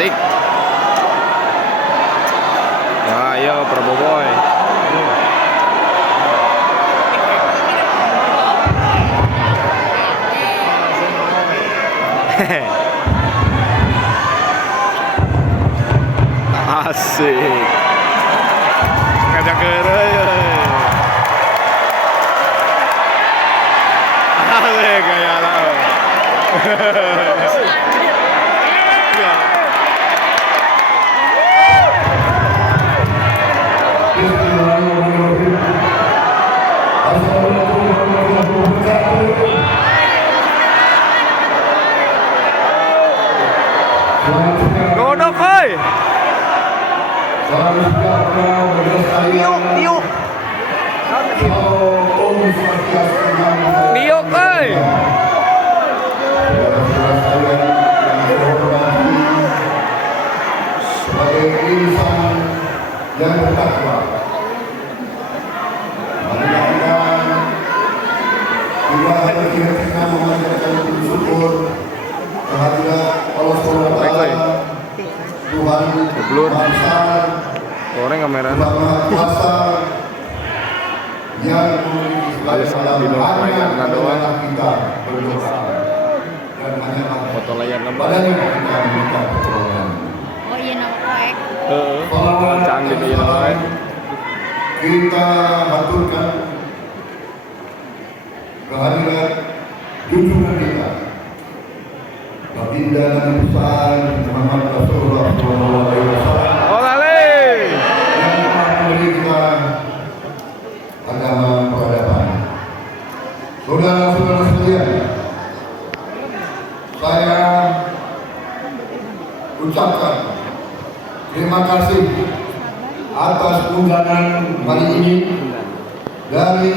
Asik. Ayo Prabowo Boy. Asik. Ngajak kerja. Asik kayak lah. Godok, hoi. Diuk. Diuk, hoi. Sebagai insan yang bertakwa, marilah kita berkira-kira memanjatkan bersyukur kehadirat Allah SWT, Tuhan bangsa, Goreng kamera. Tuhan Maha Kuasa yang memiliki segala hanya doa kita berdoa dan hanyalah Foto layar padanya kita minta pertolongan. Oh iya nama koek. Canggih nih ya. Kita aturkan kehadirat junjungan kita Baginda Nabi besar Muhammad Rasulullah SAW Oh lale. yang telah memberi kita agama peradaban. Saudara-saudara sekalian, saya ucapkan terima kasih atas undangan hari ini dari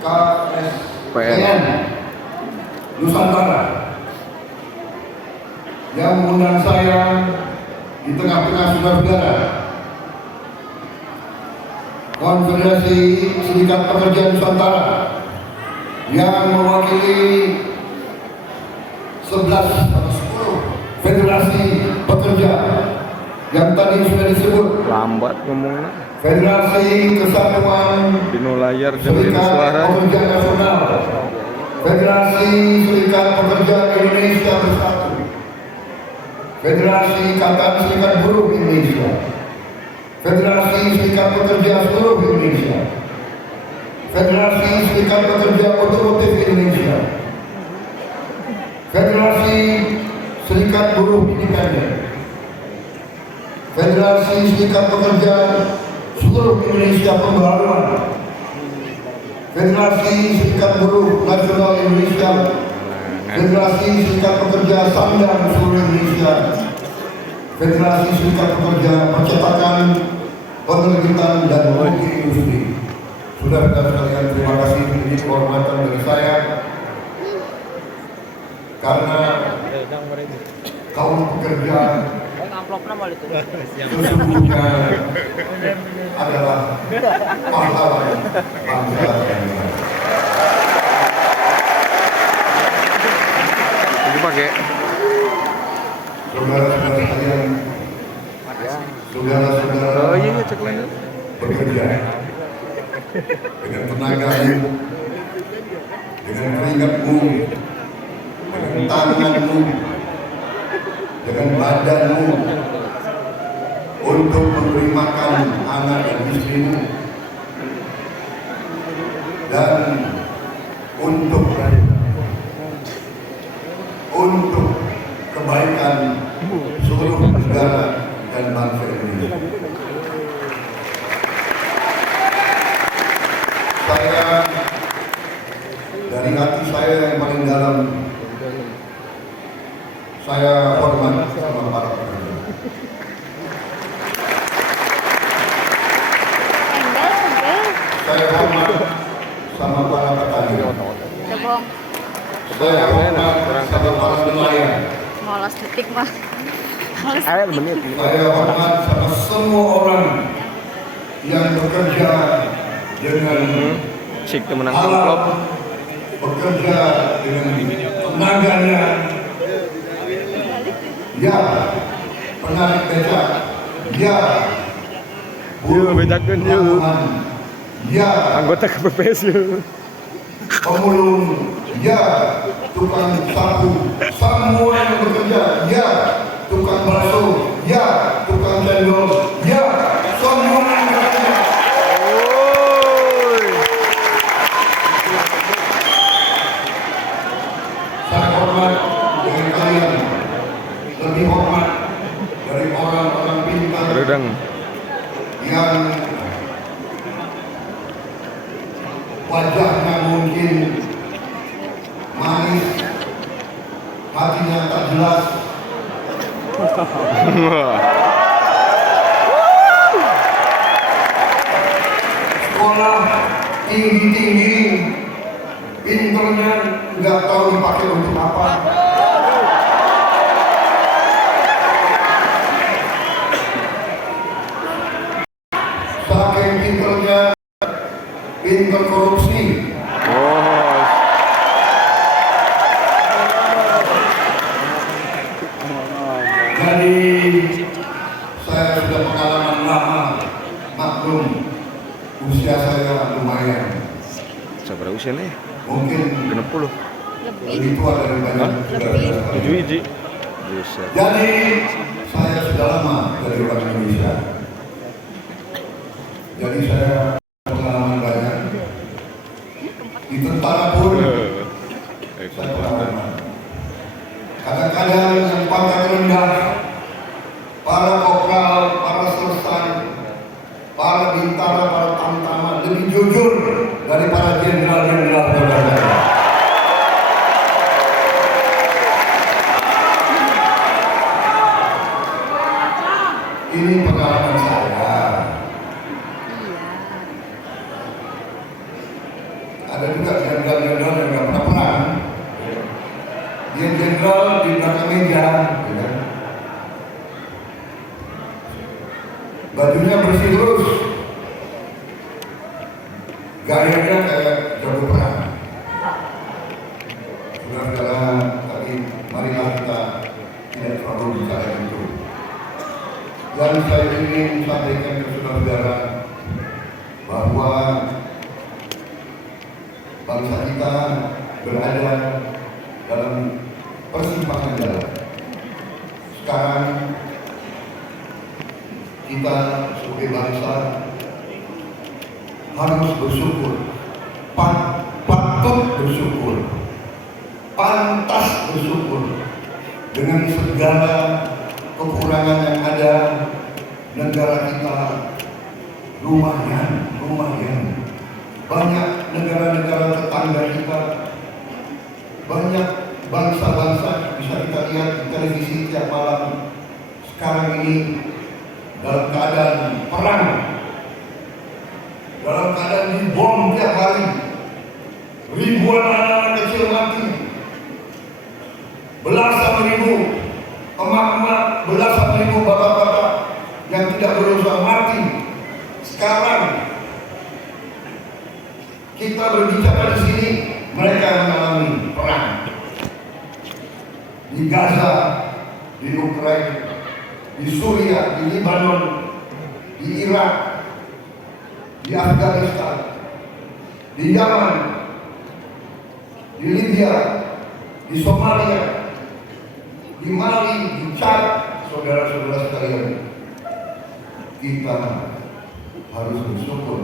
KSPN Nusantara yang mengundang saya di tengah-tengah saudara-saudara Konfederasi Serikat Pekerja Nusantara yang mewakili 11 atau 10 federasi pekerja yang tadi sudah disebut. Lambat ngomongnya. Federasi Kesatuan Dino layar jadi Serikat suara. Pekerja Nasional, Federasi Serikat Pekerja Indonesia Bersatu, Federasi Ikatan Serikat Buruh Indonesia, Federasi Serikat Pekerja Seluruh Indonesia, Federasi Serikat Pekerja Otomotif Indonesia, Federasi Serikat Buruh Independen, Federasi Serikat Pekerja Seluruh Indonesia Pembaharuan, Federasi Serikat Buruh Nasional Indonesia, Federasi Serikat Pekerja Sandang Seluruh Indonesia, Federasi Serikat Pekerja Percetakan, Penerbitan dan Multi-Industri. Saudara-saudara sekalian, terima kasih ini kehormatan dari saya karena kaum pekerja sesungguhnya adalah pahlawan bangsa. Ini pakai. Saudara-saudara sekalian, saudara-saudara Oh iya cek lagi. bekerja dengan tenagamu, dengan keringatmu, dengan tanganmu, dengan badanmu untuk memberi makan anak dan istrimu dan untuk kebaikan seluruh negara dan bangsa Indonesia. Saya dari hati saya yang paling dalam, saya hormat sama para pekerja. Saya hormat sama para petani. Cebong. Saya hormat sama para nelayan. Molos detik mah. Ayo menit. Saya hormat sama semua orang yang bekerja dengan Cik temenang alam, amplop. bekerja dengan tenaganya Ya. Penarik becak. Ya. Yuk, bedakan yuk. Lamongan. Ya. Anggota KPPS yuk. Pemulung. Ya. Tukang sapu. Semua yang bekerja. Ya. Tukang bakso. Ya. Tukang cendol. Ya. Semua yang bekerja. Saya hormat dengan kalian, lebih hormat dari orang-orang pintar Redang. yang wajahnya mungkin manis, hatinya tak jelas. Sekolah tinggi-tinggi, pinternya nggak tahu dipakai untuk apa. Saking pinternya, pinter korupsi. Oh, Jadi saya sudah pengalaman lama, maklum usia saya lumayan, seberapa usia nih? mungkin 60. Lebih. lebih tua dari banyak saudara-saudara saya. 7 iji. Buset. Jadi saya sudah lama dari orang Indonesia. Jadi saya pengalaman banyak di tentara pun saya pengalaman. Kadang-kadang yang pangkat rendah, para kopral, para sersan, para bintara, para tamtama lebih jujur dari para jenderal-jenderal saudara. Ini pengalaman saya. Ada juga jenderal-jenderal yang nggak pernah perang. Dia jenderal di belakang meja, ya kan? Bajunya bersih terus, gayanya kayak jago perang. Saudara-saudara, tapi marilah kita tidak terlalu bicara itu. Dan saya ingin sampaikan ke saudara-saudara bahwa bangsa kita berada dalam persimpangan jalan. Sekarang kita sebagai bangsa harus bersyukur, patut bersyukur, pantas bersyukur dengan segala kekurangan yang ada. Negara kita lumayan banyak negara-negara tetangga kita, banyak bangsa-bangsa bisa kita lihat di televisi tiap malam sekarang ini dalam keadaan perang, dalam keadaan dibom tiap hari, ribuan anak-anak kecil mati, belasan ribu emak-emak, belasan ribu bapak-bapak yang tidak berusaha mati. Sekarang kita berbicara di sini, mereka mengalami perang di Gaza, di Ukraina, di Suriah, di Lebanon, di Irak, di Afghanistan, di Yaman, di Libya, di Somalia, di Mali, di Chad. Saudara-saudara sekalian, kita harus bersyukur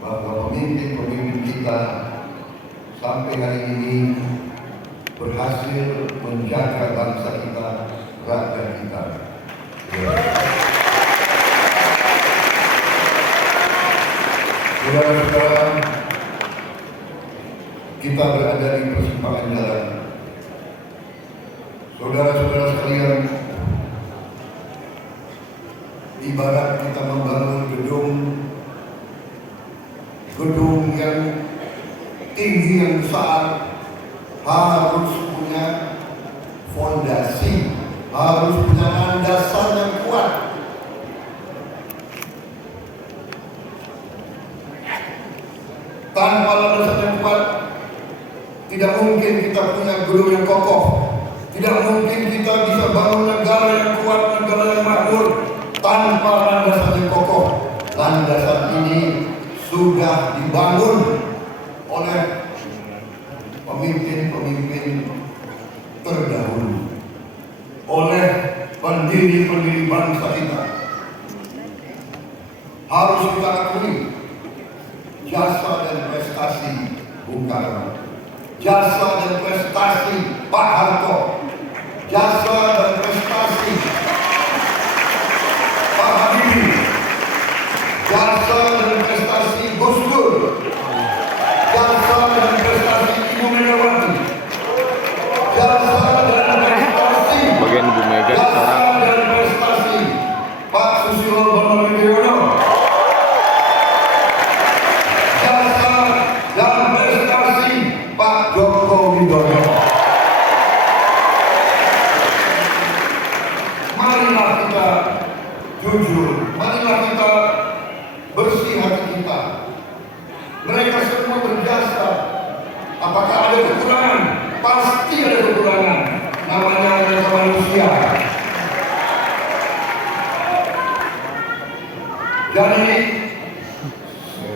bahwa pemimpin-pemimpin kita sampai hari ini berhasil menjaga bangsa kita, rakyat kita. Saudara-saudara, kita berada di persimpangan jalan. Saudara-saudara sekalian, ibarat kita membangun gedung yang tinggi, yang besar, harus punya fondasi, harus punya landasan yang kuat. Tanpa landasan yang kuat, tidak mungkin kita punya gedung yang kokoh. Tidak mungkin kita bisa bangun sudah dibangun oleh pemimpin-pemimpin terdahulu, oleh pendiri-pendiri bangsa kita. Harus kita akui jasa dan prestasi Bung Karno, jasa dan prestasi Pak Harto, jasa dan prestasi Pak Habibie, jasa dan prestasi Gus Dur, jasa dan prestasi Ibu Megawati, jasa dan prestasi Bagian Ibu Mega jasa sekarang. dan prestasi Pak Susilo Bambang Yudhoyono, jasa dan prestasi Pak Joko Widodo. Marilah kita jujur, marilah kita bersih hati kita. Mereka semua berjasa. Apakah ada kekurangan? Pasti ada kekurangan. Namanya mereka manusia. Jadi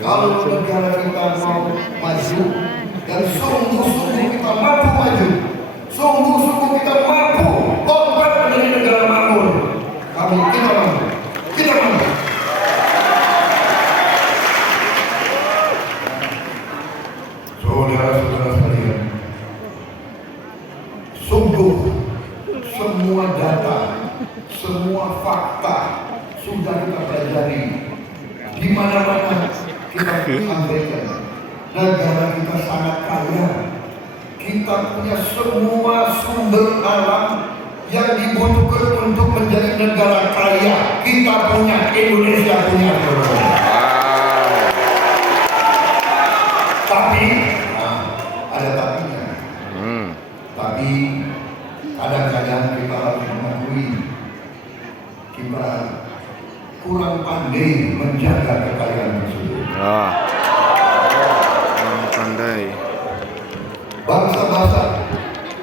kalau negara kita mau maju dan sungguh-sungguh kita mampu maju, sungguh-sungguh kita mampu kompak menjadi negara makmur, kita mampu, kita mampu. Saudara-saudara sekalian, sungguh semua data, semua fakta sudah kita pelajari. Di mana-mana kita sampaikan, negara kita sangat kaya. Kita punya semua sumber alam yang dibutuhkan untuk menjadi negara kaya. Kita punya, Indonesia punya. Tapi ada tapinya. Tapi kadang-kadang kita harus mengakui kita kurang pandai menjaga kekayaan tersebut. Kurang pandai.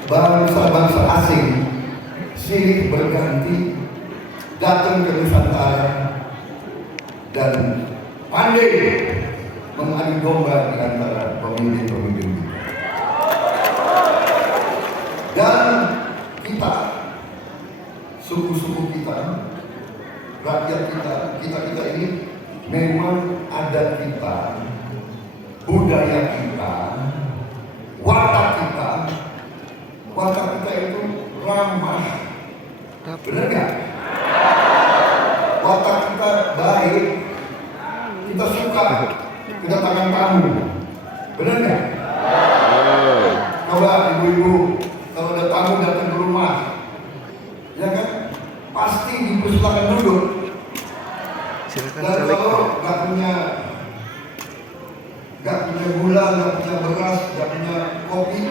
Bangsa-bangsa asing silih berganti datang ke Nusantara dan pandai mengadu domba di antara pemimpin-pemimpin kita. Dan kita, suku-suku kita, rakyat kita ini memang adat kita, budaya kita, watak kita itu ramah. Benar nggak? Watak kita baik, kita suka kedatangan tamu. Benar nggak? Coba ibu-ibu, kalau ada tamu datang ke rumah, ya kan? Pasti dipersilakan duduk. Silakan Dan caleg. kalau nggak punya gula, nggak punya beras, nggak punya kopi,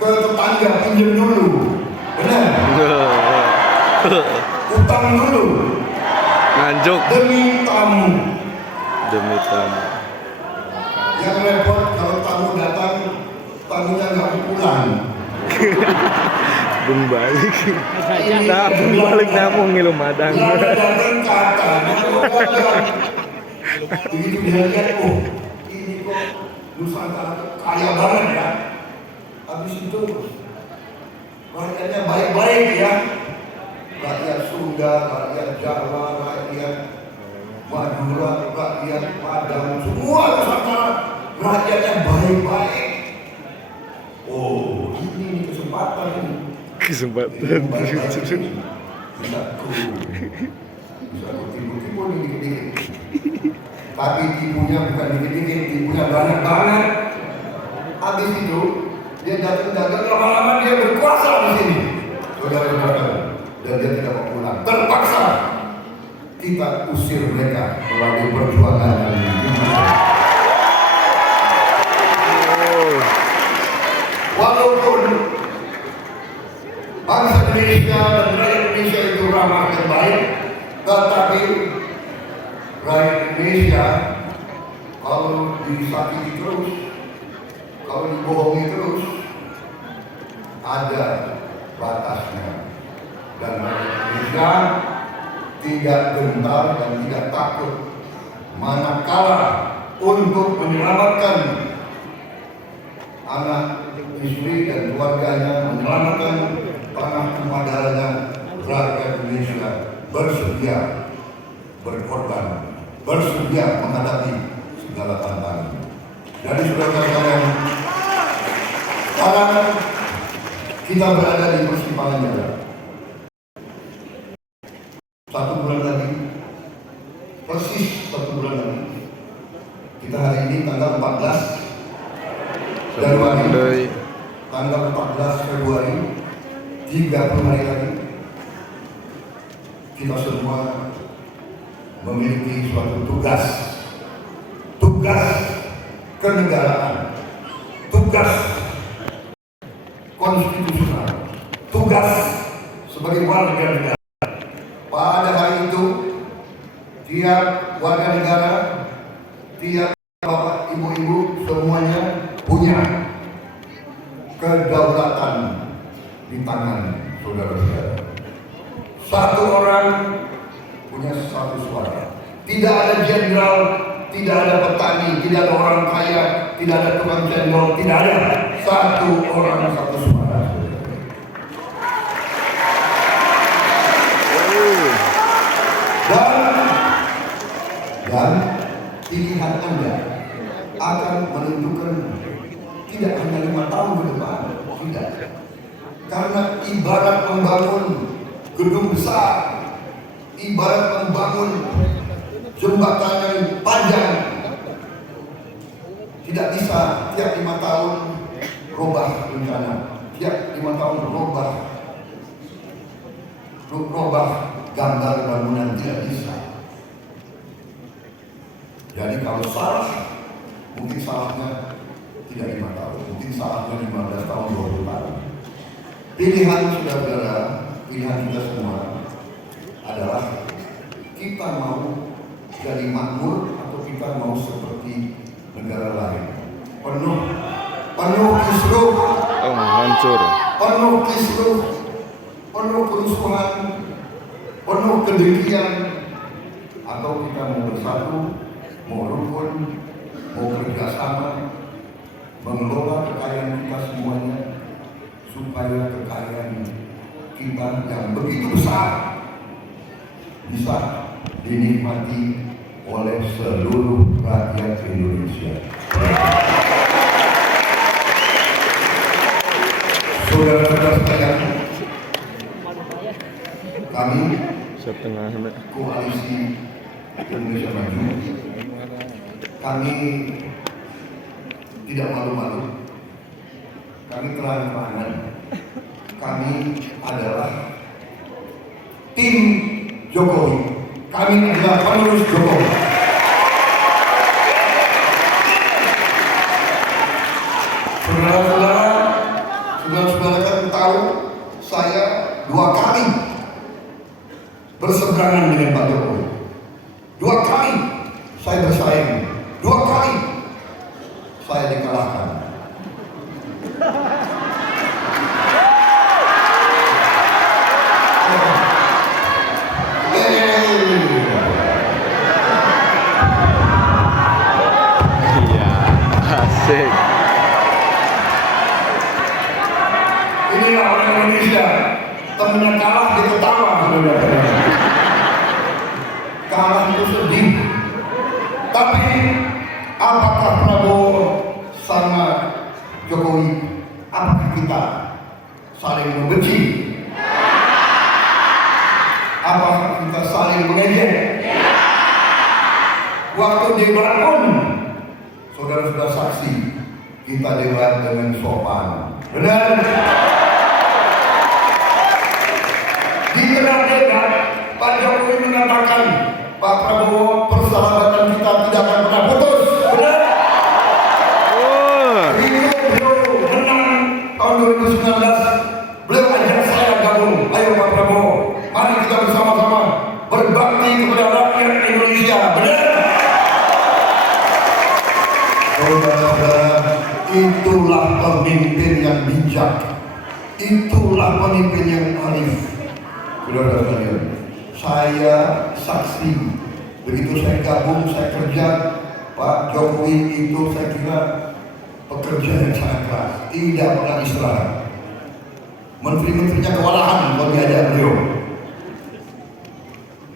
ke tetangga pinjam dulu. Benar? Utang dulu. Nganjuk Demi tamu. demi tamu. Yang repot kalau tamu datang, tamunya nggak pulang. Bung balik. Nah, bung balik namung ngilu madang. Yang datang kata, begitu dia lihat, oh ini kok Nusantara kaya banget ya. Habis itu rakyatnya baik-baik ya. Rakyat Sunda, rakyat Jawa, rakyat Madura, rakyat Padang, semua Nusantara rakyatnya baik-baik. Oh, ini kesempatan ini. Kesempatan. Tipu-tipu ini dikit-dikit. Tapi tipunya bukan dikit-dikit, tipunya banyak banget. Habis itu dia datang-datang, lama-lama dia berkuasa di sini. Saudara-saudara, dan dia tidak mau pulang. Terpaksa kita usir mereka melalui perjuangan dari walaupun bangsa Indonesia dan rakyat Indonesia itu ramah dan baik, tetapi rakyat Indonesia kalau disakiti terus, kalau dibohongi terus, ada batasnya. Dan rakyat Indonesia tidak gentar dan tidak takut manakala untuk menyelamatkan anak, istri dan keluarganya, menyelamatkan tanah tumpah darahnya, rakyat Indonesia bersedia berkorban, bersedia menghadapi segala tantangan. Jadi saudara sekalian, sekarang kita berada di persimpangan jalan. 1 bulan lagi, persis 1 bulan lagi. Kita hari ini tanggal 14 Januari, tanggal 14 Februari, 30 hari lagi. Kita semua memiliki suatu tugas kenegaraan, tugas konstitusional, tugas sebagai warga negara. Pada hari itu, tiap warga negara, tiap bapak, ibu-ibu, semuanya punya kedaulatan di tangan saudara-saudara. Satu orang punya satu suara. Tidak ada jenderal, tidak ada petani, tidak ada orang kaya, tidak ada tukang cendol, tidak ada. Satu orang, satu suara. Dan pilihan Anda akan menentukan tidak hanya 5 tahun ke depan, tidak. Karena ibarat membangun gedung besar, ibarat membangun jembatan yang panjang, tidak bisa tiap 5 tahun robah rencana, tiap 5 tahun robah gambar bangunan, tidak bisa. Jadi kalau salah, mungkin salahnya tidak 5 tahun, mungkin salahnya 15 tahun, 20 tahun. Pilihan saudara-saudara, pilihan kita semua adalah kita mau jadi makmur atau kita mau seperti negara lain, penuh kisruh, hancur, penuh kisruh, penuh kerusuhan, penuh kedengkian, atau kita mau bersatu, mau rukun, mau kerjasama, mengelola kekayaan kita semuanya, supaya kekayaan kita yang begitu besar bisa dinikmati oleh seluruh rakyat Indonesia. Saudara-saudara sekalian, kami Koalisi Indonesia Maju, kami tidak malu-malu, kami terang-terangan, kami adalah tim Jokowi, kami adalah penerus Jokowi. Saudara-saudara kan tahu saya 2 kali berseberangan dengan Pak Jokowi, 2 kali saya bersaing, 2 kali saya dikalahkan. Asik. Inilah orang Indonesia, temennya kalah dia ketawa, saudara. Kalah itu sedih. Tapi apakah Prabowo sama Jokowi, apakah kita saling membenci? Apakah kita saling mengejek? Waktu debat pun saudara-saudara saksi, kita debat dengan sopan. Benar? Di tengah debat, Pak Jokowi mengatakan, Pak Prabowo, persahabatan kita tidak akan pernah putus. Benar? Beliau menang tahun 2019. Beliau ajak saya gabung. Ayo Pak Prabowo, mari kita bersama-sama berbakti kepada rakyat Indonesia. Benar? Saudara-saudara, itulah pemimpin yang bijak, itulah pemimpin yang arif. Saudara sekalian, saya saksi, begitu saya gabung, saya kerja, Pak Jokowi itu saya kira pekerja yang sangat keras, tidak pernah istirahat. Menteri-menterinya kewalahan kalau diajak beliau.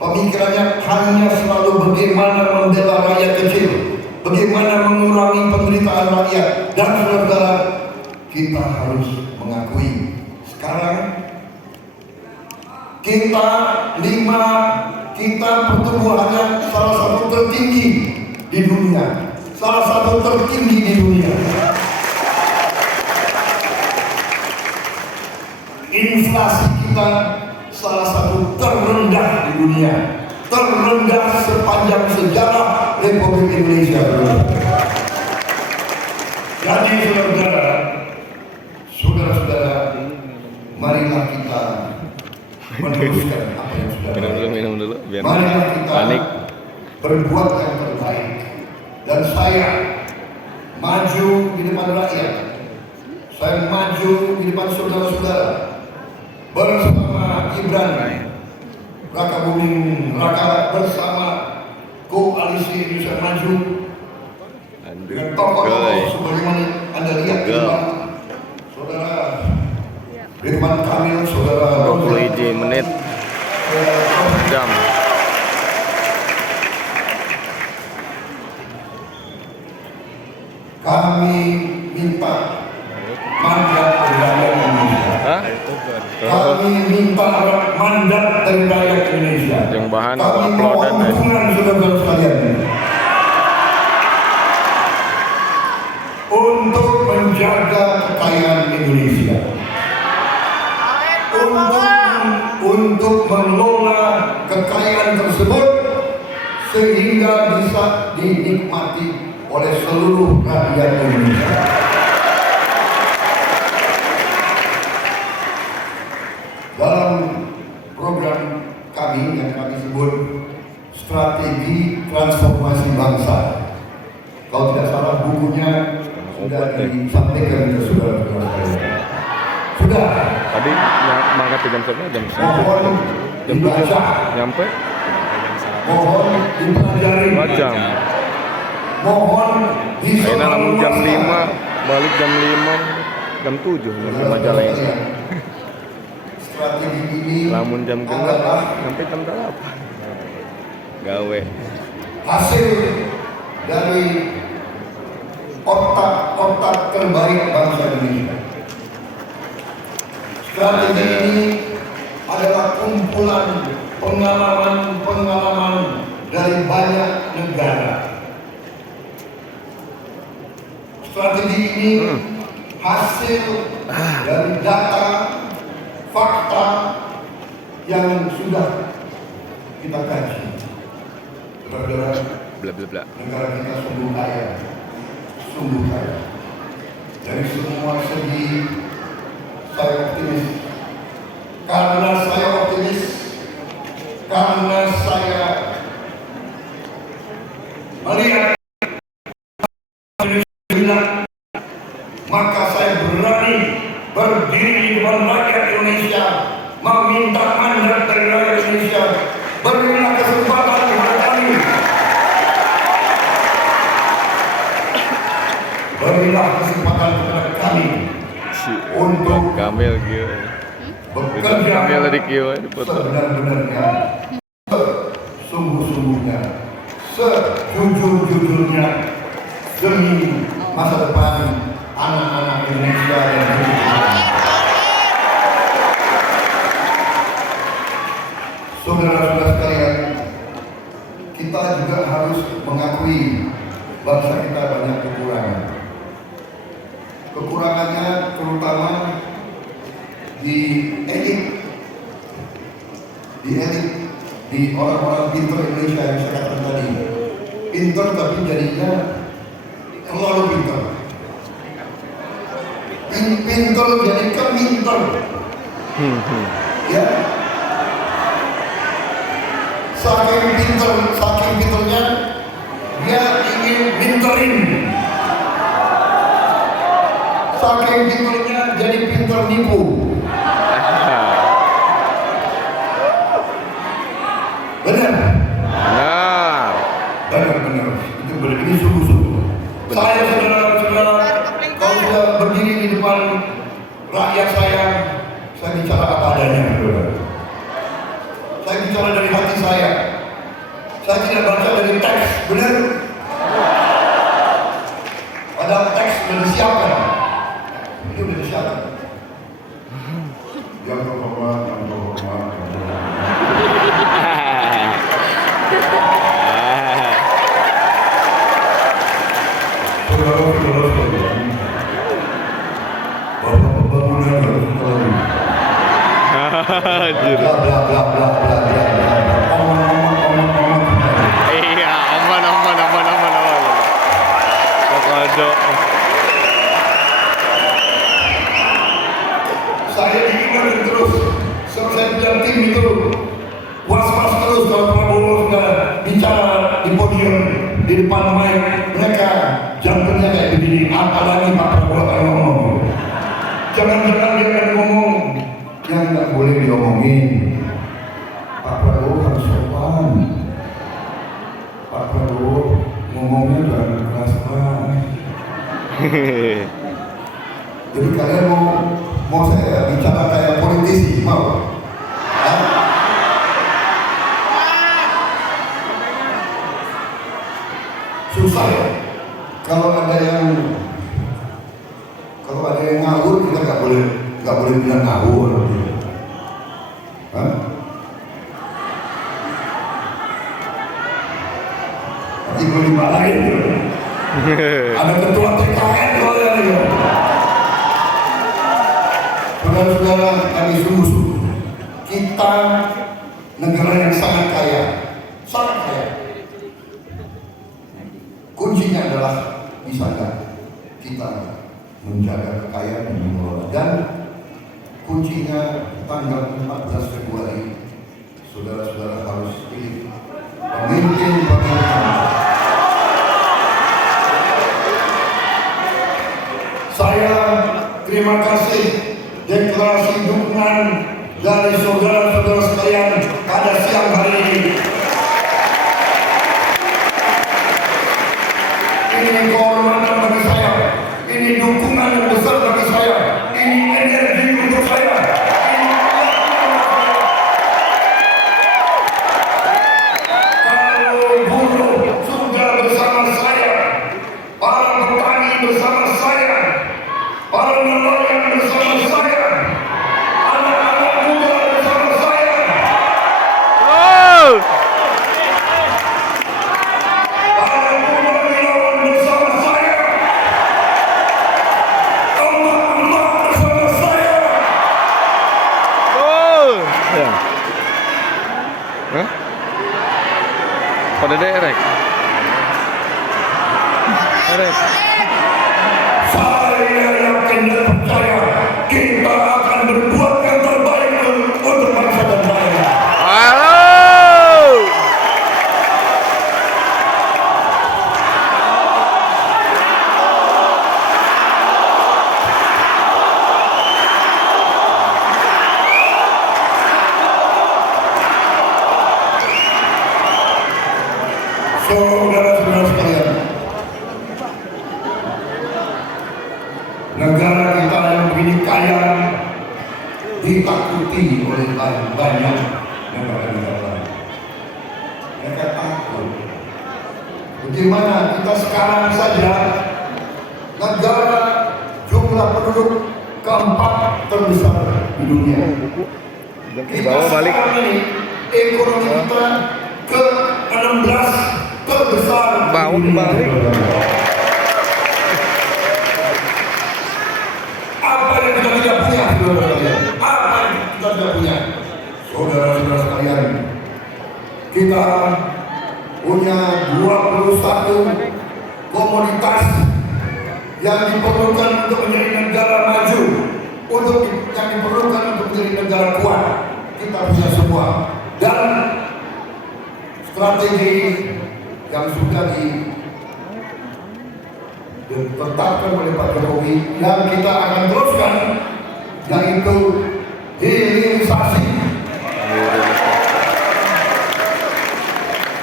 Pemikirannya hanya selalu bagaimana membela rakyat kecil, bagaimana mengurangi penderitaan rakyat. Dan saudara, kita harus mengakui sekarang kita pertumbuhannya salah satu tertinggi di dunia, salah satu tertinggi di dunia. Inflasi kita salah satu terendah di dunia, terendah sepanjang sejarah Republik Indonesia. Jadi saudara-saudara, marilah kita meneruskan apa yang sudah Minum dulu, biar marilah kita panik. berbuat yang terbaik. Dan saya maju di depan rakyat, saya maju di depan saudara-saudara bersama Gibran Raka Buming Raka, bersama Koalisi Indonesia Maju dengan tokoh-tokoh sebagaimana Anda lihat di depan saudara Ridwan Kamil, saudara 20 menit jam. Kami minta mandat dari rakyat Indonesia. Hah? Kami minta mandat dari rakyat Indonesia. Yang bahan Kami uploadan mohon dukungan saudara-saudara sekalian untuk menjaga kekayaan Indonesia, untuk mengelola kekayaan tersebut sehingga bisa dinikmati oleh seluruh rakyat Indonesia. Dalam program kami yang kami sebut strategi transformasi bangsa, kalau tidak salah bukunya sudah disampaikan ke saudara-saudara. Sudah. Tadi mangkat jam berapa? Jam Mohon dibaca, nyampe mohon dipelajari, 2 jam. mohon Akhirnya lamun jam 5, disebarluaskan. balik jam 5, jam 7 nyampe Majalengka. Strategi ini Lamun jam genap adalah sampai jam 8. Gawe. hasil dari otak-otak terbaik bangsa Indonesia. Strategi ini adalah kumpulan pengalaman-pengalaman dari banyak negara. Strategi ini hasil dari data, fakta yang sudah kita kaji. Saudara-saudara, Bla bla bla. negara kita sungguh kaya, sungguh kaya. Dari semua segi saya optimis. Karena saya optimis, karena saya melihat maka saya berani berdiri di depan rakyat Indonesia, meminta mandat dari rakyat Indonesia. Berilah kesempatan kepada kami, berilah kesempatan kepada kami untuk Kamil gitu. bekerja Kamil tadi kio di foto. sebenar-benarnya, sesungguh-sungguhnya, sejujur-jujurnya demi masa depan anak-anak Indonesia dan dunia. Saudara-saudara sekalian, kita juga harus mengakui bangsa kita banyak kekurangan. Kekurangannya terutama di elit, di orang-orang pintar Indonesia yang saya katakan tadi. Pintar tapi jadinya terlalu pintar. Pintar jadi kemintar. Ya. Saking pintarnya dia ingin minterin. Saking pintarnya jadi pintar nipu. Benar. Benar. Benar. Itu benar. Ini sungguh Saya saudara-saudara, kalau sudah berdiri di depan rakyat saya bicara apa adanya, saudara. Saya bicara dari hati saya. Saya tidak baca dari teks, benar? Padahal teks sudah disiapkan. Ini sudah disiapkan. Yang terhormat, yang terhormat, yang terhormat. Saudara-saudara sekalian, Bapak pembangunan harus kembali. Anjir. Bla bla bla bla bla bla bla. Omong. Iya, aman. Kokodo. Saya diingatkan terus, saya bilang tim itu was-was terus kalau Prabowo sudah bicara di podium di depan mic, mereka jantungnya kayak begini, apalagi Pak Prabowo akan ngomong. Jangan-jangan dia akan ngomong yang nggak boleh diomongin. Pak Prabowo harus sopan. Pak Prabowo ngomongnya jangan keras-keras. Jadi kalian mau saya bicara kayak politisi, mau? Hah? Susah ya. Kalau ada yang ngawur, kita nggak boleh bilang ngawur. Hah? Nanti gue dimarahin. Ada ketua TKN soalnya ya. Saudara-saudara, kami sungguh-sungguh, kita negara yang sangat kaya. Kuncinya adalah bisa nggak kita menjaga kekayaan dan mengelola. Dan kuncinya tanggal 14 Februari, saudara-saudara harus pilih pemimpin. Saya terima kasih deklarasi dukungan dari saudara-saudara sekalian pada siang hari ini. Ini kehormatan bagi saya, ini dukungan yang besar bagi saya, ini energi untuk saya. Kalau buruh sudah bersama saya, para petani bersama saya, para nelayan bersama saya, anak-anak muda bersama saya, para purnawirawan bersama saya, emak-emak bersama saya. Ya. Hah? Pada derek. Saya yakin dan percaya kita akan berbuat yang terbaik untuk bangsa dan rakyat. Halo. Saudara-saudara sekalian, negara kita yang begini kaya ditakuti oleh banyak negara-negara lain. Mereka takut. Bagaimana kita sekarang saja negara jumlah penduduk keempat terbesar di dunia. Kita sekarang ini ekonomi kita ke-16 terbesar Bawa di dunia. kembali. Apa yang kita tidak punya, saudara-saudara? Apa yang kita tidak punya? Saudara-saudara sekalian, kita punya 21 komoditas yang diperlukan untuk menjadi negara maju, yang diperlukan untuk menjadi negara kuat. Kita punya semua. Dan strategi yang sudah ditetapkan oleh Pak Jokowi yang kita akan teruskan, yaitu hilirisasi.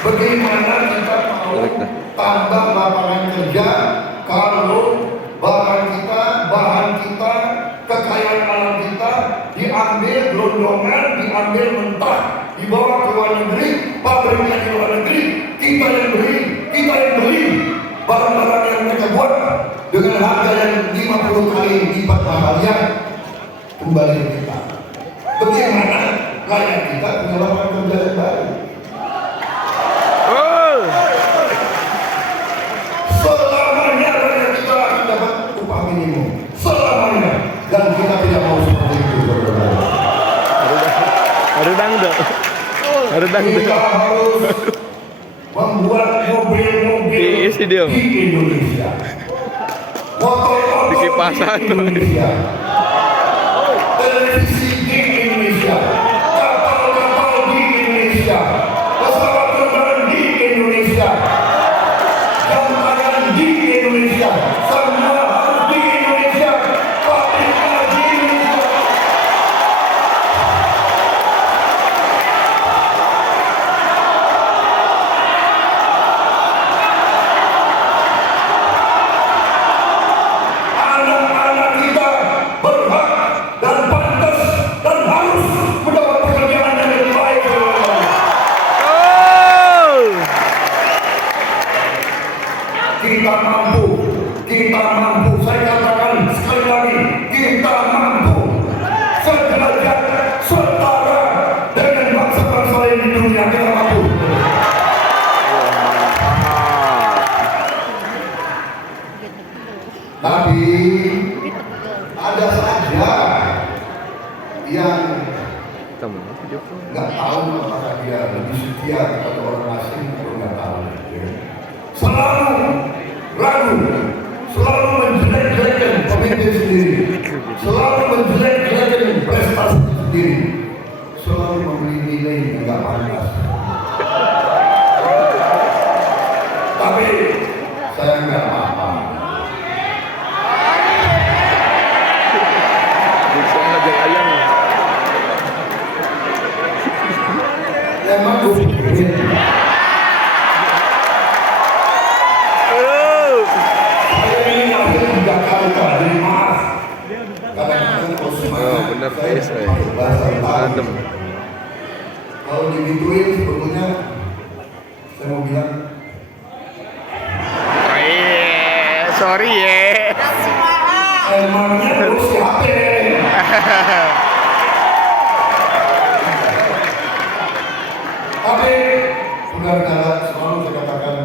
Bagaimana kita mau tambah lapangan kerja diambil mentah, dibawa ke luar negeri, pabriknya di luar negeri, kita yang beli barang-barang yang mereka buat dengan harga yang 50 kali lipat mahalnya kembali ke kita. Bagaimana rakyat kita punya lapangan kerja yang baru? Selamanya rakyat kita akan dapat upah minimum, selamanya, dan kita tidak mau seperti itu. Ada dangdut. Kita harus membuat mobil-mobil Isi dia. di Indonesia, motor-motor di Dikipasan. Indonesia, televisi di Indonesia, kapal-kapal di Indonesia, pesawat terbang di Indonesia, jam tangan di Indonesia, semua harus di Indonesia, pabriknya di Indonesia. Anak-anak kita berhak dan pantas dan harus mendapat pekerjaan yang lebih baik. Kita mampu, saya katakan sekali lagi, kita mampu sederajat, setara dengan bangsa-bangsa lain di dunia, kita mampu. Tapi ada saja yang Temen video. nggak tahu apakah dia lebih setia kepada orang asing atau nggak tahu. Selalu ragu, selalu menjelek-jelekan pemimpin sendiri, selalu menjelek-jelekan prestasi sendiri, selalu memberi nilai yang nggak pantas. Tapi saya nggak apa-apa. Bisa ngajak ayam. Emang gue pikirin. Saya ini lahir di Jakarta, jadi maaf. Kadang-kadang kalau semangat, bener, saya saya. pakai bahasa Betawi. Adem. Kalau digituin sebetulnya saya mau bilang Sorry ya. emangnya lu siapa? Tapi saudara-saudara selalu saya katakan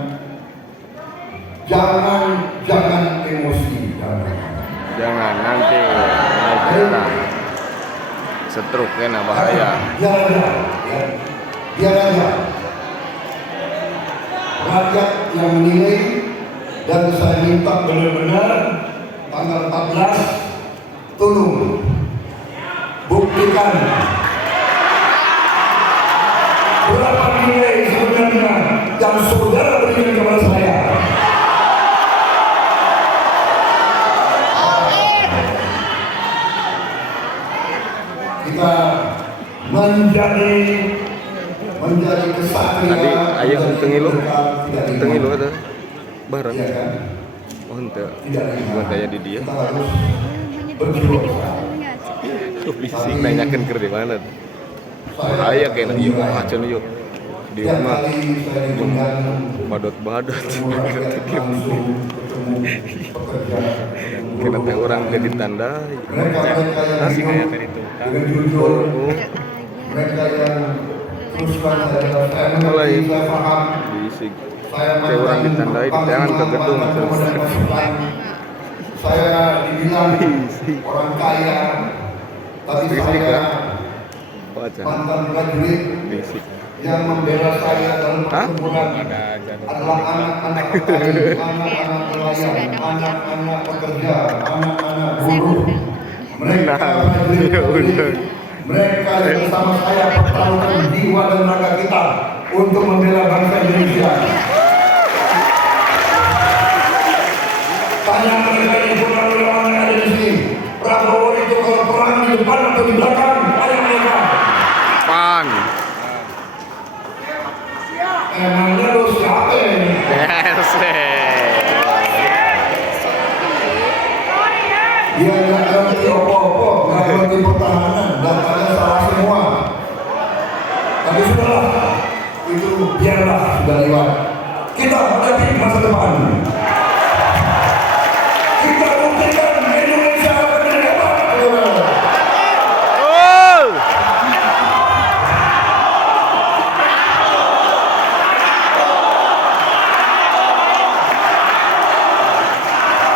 jangan emosi, Jangan nanti naik darah. Stroke kena bahaya. Biar aja. Rakyat yang menilai, dan saya minta benar-benar tanggal 14 tolong buktikan berapa nilai sebenarnya yang saudara berikan kepada saya. Kita menjadi kesatria. Tadi ayah tengilu, tidak tengilu ada barang. Iya kan? Oh ente, Tidak ringan. bukan daya di dia. Kita harus berjuang. Bising nanyakan ker di mana. Bahaya kayaknya yuk macam yuk di Tiap rumah kali saya diundang badot-badot. ketemu rakyat langsung, ketemu pekerja, Kena teh orang jadi tanda. mereka yang Asik hidup kayak itu. dengan jujur, Oh, mereka yang teruskan saya mengerti, saya paham, bising. saya Kayak orang ditandai di jangan ke gedung terus. Saya dibilang orang kaya, tapi Bisik saya kan? Baca. mantan prajurit Bisik. yang membela saya dalam Hah? pertempuran adalah anak-anak petani, anak-anak nelayan, anak-anak pekerja, anak-anak buruh. Mereka prajurit-prajurit, mereka yang bersama saya pertaruhkan jiwa dan raga kita untuk membela bangsa Indonesia. Tanya mereka yang purnawirawan yang ada di sini, Prabowo itu kalau perang di depan atau di belakang? Tanya mereka. Pan. Emangnya lu siapa ini? Yes. Dia nggak ngerti apa-apa, nggak ngerti pertahanan, datanya salah semua. sudah lewat. Kita hadapi masa depan. Kita buktikan Indonesia akan hebat. Oh!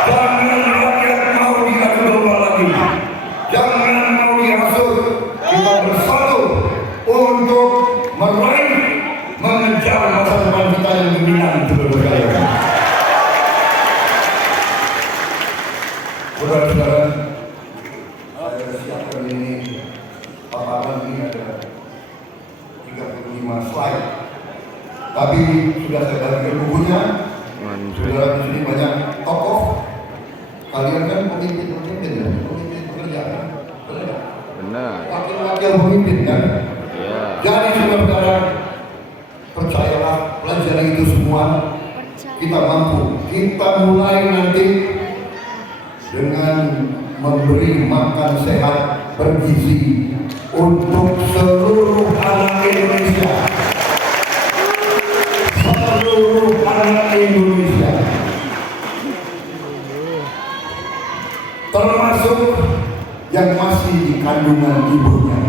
Jangan rakyat mau diadu domba lagi. Jangan mau dihasut. Kita bersatu untuk meraih, mengejar masa depan kita yang gemilang, saudara-saudara. Saudara-saudara, saya siapkan ini paparan ini ada 35 slide. Tapi sudah saya bagikan bukunya. Saudara di sini banyak tokoh. Kalian kan pemimpin-pemimpin ya, pemimpin pekerjaan. Benar. Wakil-wakil pemimpin kan. Ya. Jadi saudara-saudara, percayalah, pelajari itu semua. Kita mampu. Kita mulai nanti dengan memberi makan sehat bergizi untuk seluruh anak Indonesia. Seluruh anak Indonesia. Termasuk yang masih di kandungan ibunya.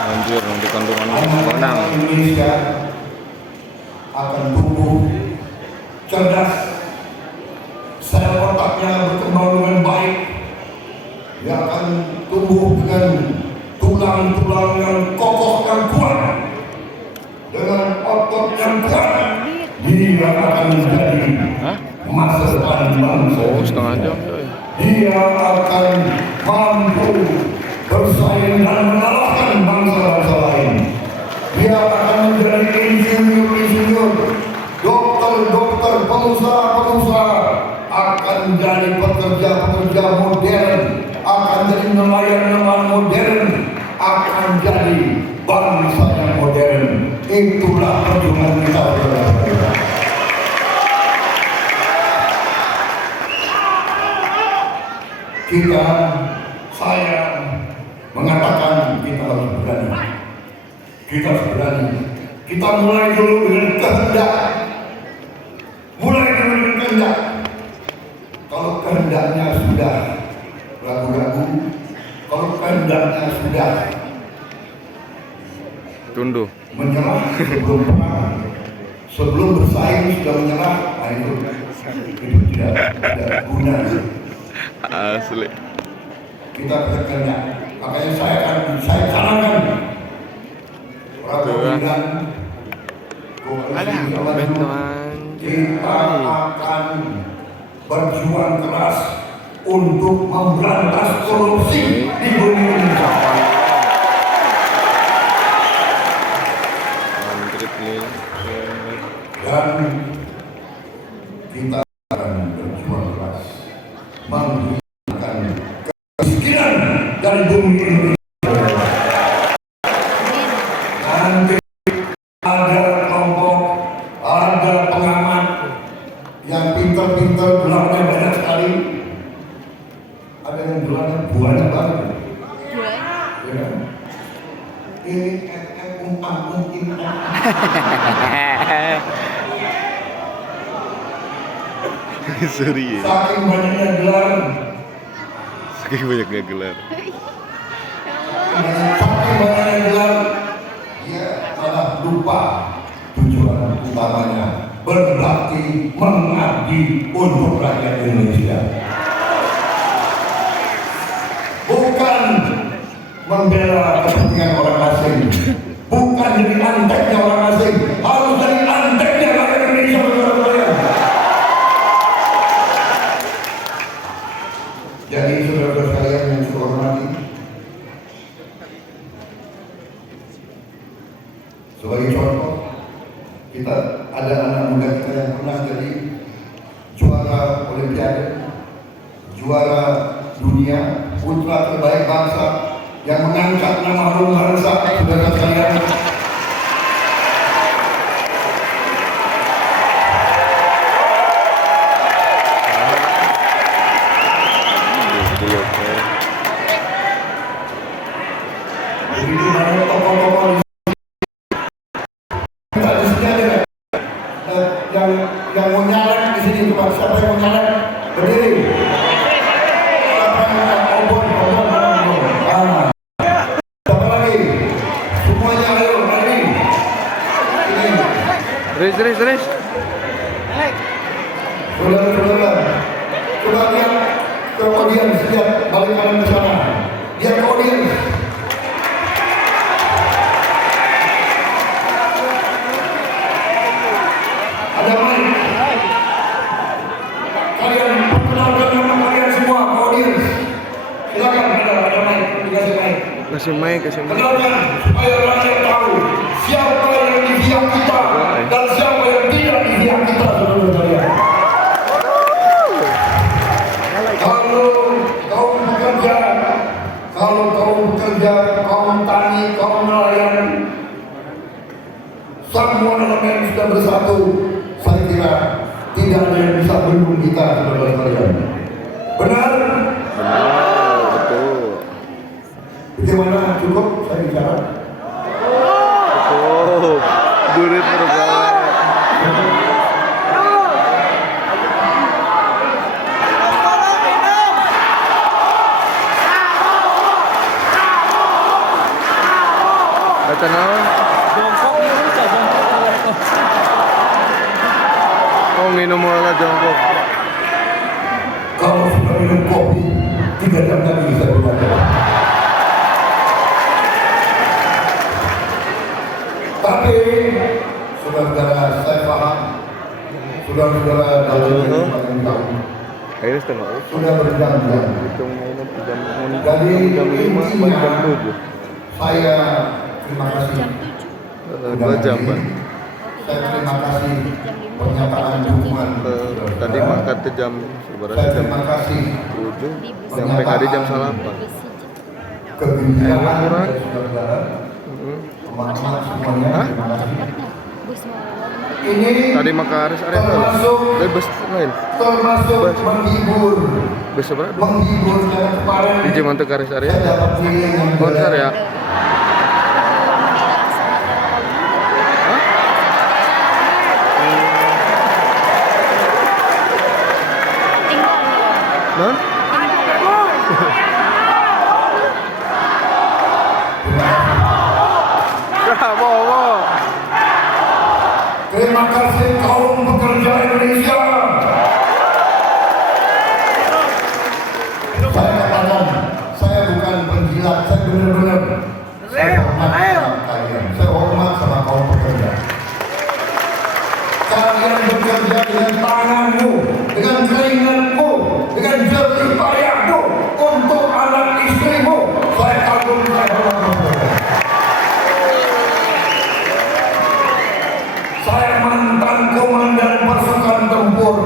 Anjir, di kandungan Anak-anak menang. Indonesia akan tumbuh cerdas, sel otaknya berkembang dengan baik. Dia akan tumbuh dengan tulang-tulang yang kokoh dan kuat, dengan otot yang kuat. Dia akan menjadi Hah? masa depan bangsa. Oh, setengah jam, coy. Dia akan mampu bersaing dan mengalahkan bangsa-bangsa lain. Dia akan menjadi insinyur-insinyur, dokter-dokter, pengusaha-pengusaha, akan menjadi pekerja-pekerja modern, akan jadi nelayan-nelayan modern, akan jadi bangsa yang modern. Itulah perjuangan kita, saudara-saudara. Saya mengatakan kita harus berani. Kita harus berani. Kita mulai dulu dengan kehendak. Mulai dulu dengan kehendak. Kalau kehendaknya sudah ragu-ragu, kalau kehendaknya sudah Tunduh. menyerah sebelum perang, sebelum bersaing sudah menyerah, nah itu tidak guna. Asli. Kita bekerja. Makanya saya sarankan Prabowo dan koalisi Jawa Timur, kita akan berjuang keras untuk memberantas korupsi di bumi Indonesia. Dan kita akan berjuang keras menghilangkan kemiskinan dari bumi Indonesia. Nanti ada kelompok, ada pengamat yang pintar-pintar, gelarnya banyak sekali. Ada yang gelarnya banyak banget. Ya kan? Ini Serius. saking banyaknya gelar, Saking banyaknya gelar. saking banyaknya gelar, dia malah lupa tujuan utamanya, berbakti, mengabdi untuk rakyat Indonesia. Bukan membela kepentingan orang asing, bukan jadi anteknya orang asing, harus jadi anteknya rakyat Indonesia. Saudara-saudara. Jadi saudara-saudara sekalian yang saya hormati, sebagai contoh, kita ada anak muda kita yang pernah jadi juara Olimpiade, juara dunia, putra terbaik bangsa, yang mengangkat nama harum bangsa, saudara sekalian. Begitu banyak tokoh-tokoh yang mau nyalek di sini cuma siapa yang mau nyalek berdiri. Siapa yang mau obon. Siapa lagi? Semuanya ayo lagi. Ini. Terus. Saudara-saudara, coba lihat ke audiens, lihat balik kanan ke sana. Lihat ke audiens. Ada mic. Kalian perkenalkan nama kalian semua ke audiens. Silakan, ada mic, dikasih mic. Kasih mic. Kenalkan supaya rakyat tahu siapa yang di pihak kita dan siapa yang tidak di pihak kita, saudara-saudara. Kalau kaum bekerja, kaum tani, kaum nelayan, semua elemen sudah bersatu. Saya kira tidak ada yang bisa bendung kita, saudara-saudara. Benar? Betul. Bagaimana? Cukup saya bicara? Durit bergawe. Baca naon? Oh, minum olah jongkok. Kalau sudah minum kopi, 3 jam lagi saya bilang. Tapi, saudara-saudara, saya paham. Saudara-saudara dalam yang tahu. Akhirnya setengah. Sudah berjam-jam. Hitung minum Jadi jam 5 sampai jam 7. Saya terima kasih. 2 jam, Pak. Saya terima kasih pernyataan dukungan. Tadi makan tuh jam sebenarnya Saya jam terima kasih 7 sampai tadi jam 8. kegembiraan Kurang. dari saudara-saudara, teman-teman semuanya. Terima kasih. Ini Tadi makan Aris Arya termasuk bus lain. Bus. menghibur, Bus berapa? menghibur karena kemarin Di Jemantek Aris Arya. saya dapat feeling yang Konser ya. Non? Bravo. Terima kasih kaum pekerja Indonesia. Saya katakan, saya bukan penjilat, saya benar-benar saya hormat sama kalian. Saya hormat sama kaum pekerja. Kalian bekerja dengan tanganmu, dengan keringatmu, dengan jerih payahmu untuk anak istrimu. Saya kagum, saya hormat. Saya mantan komandan pasukan tempur.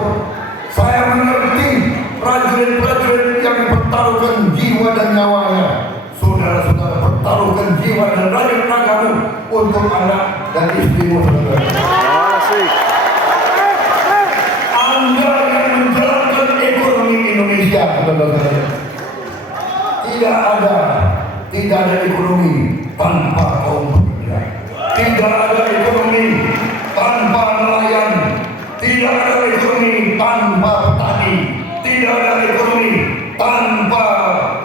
Saya mengerti prajurit-prajurit yang bertaruhkan jiwa dan nyawanya. Saudara-saudara, bertaruhkan jiwa dan ragamu untuk anak dan istrimu, saudara. Asik. Anda yang menjalankan ekonomi Indonesia, saudara-saudara. Tidak ada ekonomi tanpa kaum pekerja. Tidak ada ekonomi tanpa nelayan. Tidak ada ekonomi tanpa petani. Tidak ada ekonomi tanpa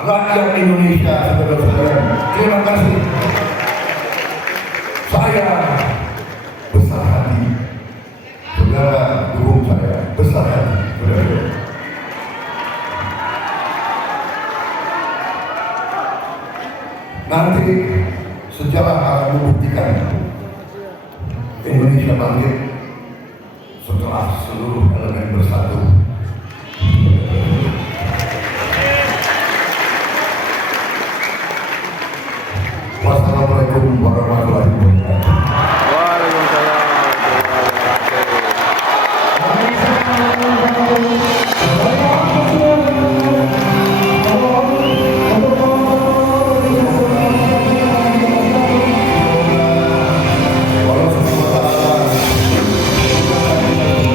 rakyat Indonesia, saudara-saudara. Terima kasih. Saya besar hati. Saudara dukung saya, besar hati. Saudara. Nanti sejarah akan membuktikan Indonesia bangkit setelah seluruh elemen bersatu. Wassalamualaikum warahmatullahi wabarakatuh.